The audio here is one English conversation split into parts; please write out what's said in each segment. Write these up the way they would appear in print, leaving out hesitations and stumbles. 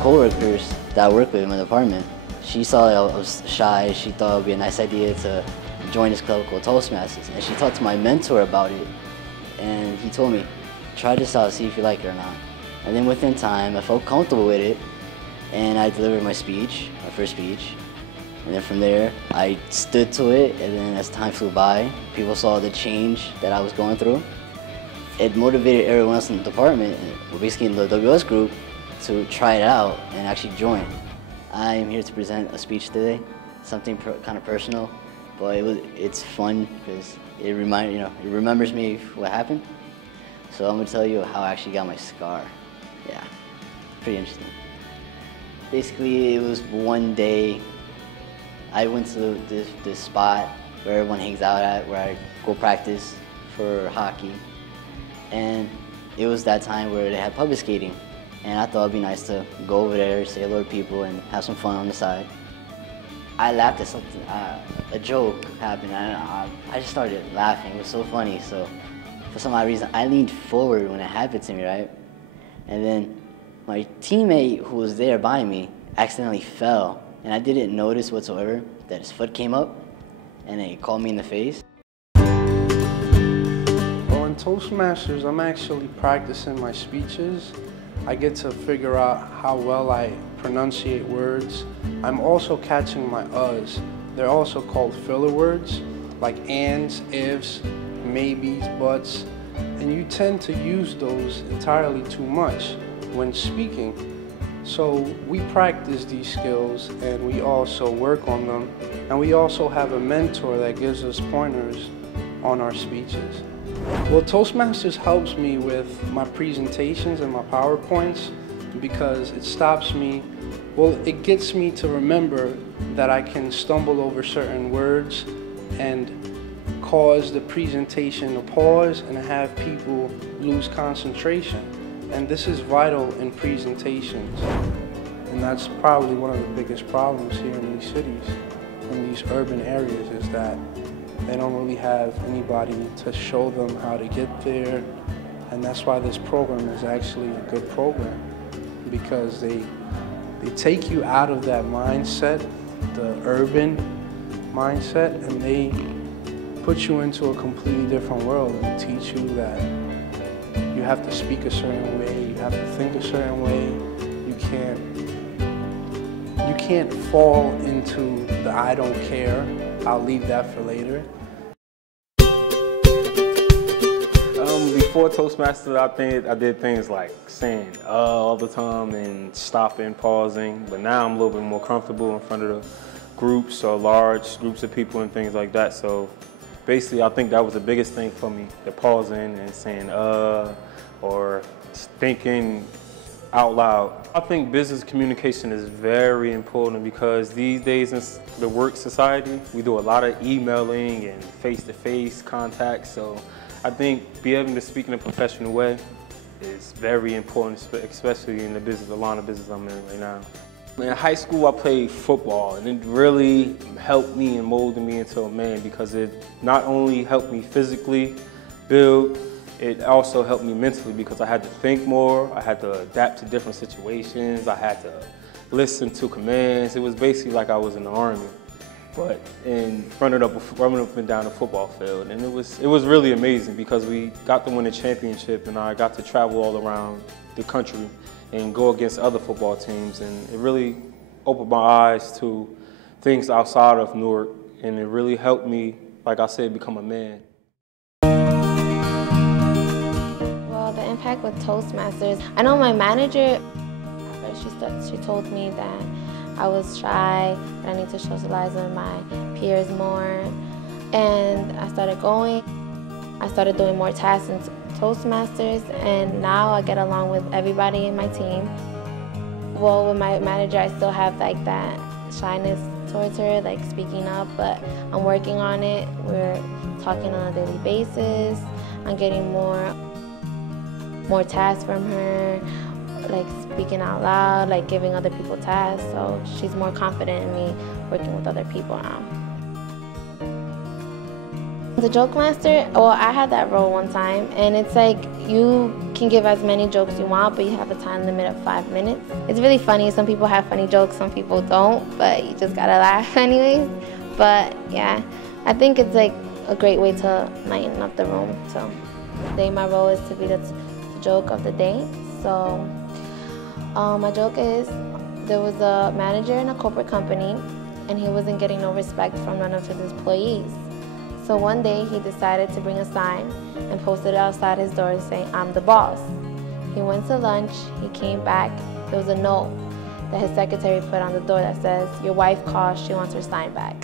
coworkers that I work with in my department, she saw that I was shy. She thought it would be a nice idea to join this club called Toastmasters. And she talked to my mentor about it. And he told me, try this out, see if you like it or not. And then within time, I felt comfortable with it. And I delivered my speech, my first speech. And then from there, I stood to it. And then as time flew by, people saw the change that I was going through. It motivated everyone else in the department, basically in the WOS group, to try it out and actually join. I am here to present a speech today, something kind of personal, but it's fun because it remembers me what happened. So I'm gonna tell you how I actually got my scar. Yeah, pretty interesting. Basically, it was one day I went to this spot where everyone hangs out at, where I go practice for hockey. And it was that time where they had public skating. And I thought it'd be nice to go over there, say hello to people, and have some fun on the side. I laughed at something, a joke happened, and I just started laughing. It was so funny. So for some odd reason, I leaned forward when it happened to me, right? And then my teammate who was there by me accidentally fell. And I didn't notice whatsoever that his foot came up, and he called me in the face. In Toastmasters, I'm actually practicing my speeches. I get to figure out how well I pronunciate words. I'm also catching my uhs. They're also called filler words, like ands, ifs, maybes, buts, and you tend to use those entirely too much when speaking. So we practice these skills and we also work on them, and we also have a mentor that gives us pointers on our speeches. Well, Toastmasters helps me with my presentations and my PowerPoints because it stops me, it gets me to remember that I can stumble over certain words and cause the presentation to pause and have people lose concentration. And this is vital in presentations. And that's probably one of the biggest problems here in these cities, in these urban areas, is that they don't really have anybody to show them how to get there. And that's why this program is actually a good program, because they take you out of that mindset, the urban mindset, and they put you into a completely different world and teach you that you have to speak a certain way, you have to think a certain way. You can't fall into the I don't care, I'll leave that for later. Before Toastmasters, I did things like saying all the time and stopping, pausing, but now I'm a little bit more comfortable in front of the groups or large groups of people and things like that. So basically, I think that was the biggest thing for me, the pausing and saying or thinking out loud. I think business communication is very important because these days in the work society, we do a lot of emailing and face-to-face contact. So I think being able to speak in a professional way is very important, especially in the line of business I'm in right now. In high school, I played football, and it really helped me and molded me into a man because it not only helped me physically build, it also helped me mentally because I had to think more, I had to adapt to different situations, I had to listen to commands. It was basically like I was in the Army, but running up and down the football field. And it was really amazing because we got to win a championship, and I got to travel all around the country and go against other football teams, and it really opened my eyes to things outside of Newark, and it really helped me, like I said, become a man. Well, the impact with Toastmasters, I know my manager, she told me that I was shy, that I need to socialize with my peers more, and I started going. I started doing more tasks in Toastmasters, and now I get along with everybody in my team. Well, with my manager, I still have like that shyness towards her, like speaking up, but I'm working on it. We're talking on a daily basis. I'm getting more tasks from her, like speaking out loud, like giving other people tasks, so she's more confident in me working with other people now. The joke master, well, I had that role one time, and it's like you can give as many jokes you want, but you have a time limit of 5 minutes. It's really funny. Some people have funny jokes, some people don't, but you just gotta laugh anyways. But yeah, I think it's like a great way to lighten up the room. So today my role is to be the joke of the day. So my joke is, there was a manager in a corporate company, and he wasn't getting no respect from none of his employees. So one day he decided to bring a sign and posted it outside his door saying, "I'm the boss." He went to lunch, he came back, there was a note that his secretary put on the door that says, "Your wife called, she wants her sign back."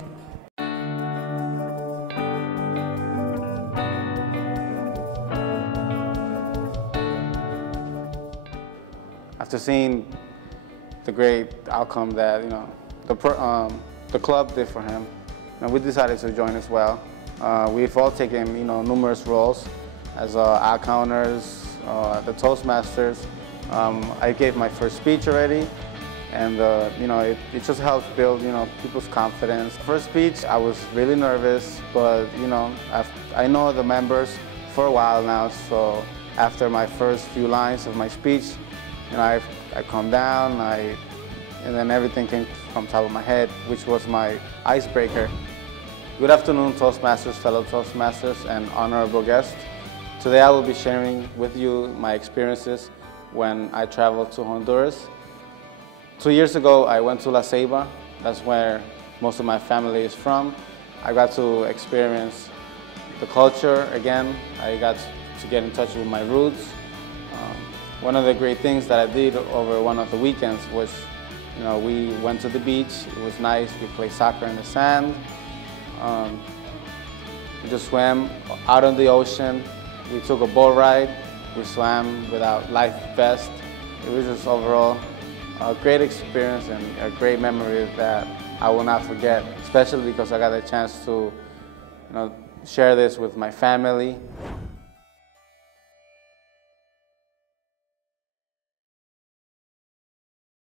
After seeing the great outcome that the club did for him, and we decided to join as well. We've all taken numerous roles as ad counters, the Toastmasters. I gave my first speech already, and it just helps build people's confidence. First speech, I was really nervous, but I know the members for a while now, so after my first few lines of my speech, I calmed down, and then everything came from top of my head, which was my icebreaker. Good afternoon, Toastmasters, fellow Toastmasters, and honorable guests. Today I will be sharing with you my experiences when I traveled to Honduras. 2 years ago, I went to La Ceiba. That's where most of my family is from. I got to experience the culture again. I got to get in touch with my roots. One of the great things that I did over one of the weekends was, we went to the beach. It was nice. We played soccer in the sand. We just swam out on the ocean. We took a boat ride. We swam without life vest. It was just overall a great experience and a great memory that I will not forget, especially because I got a chance to share this with my family.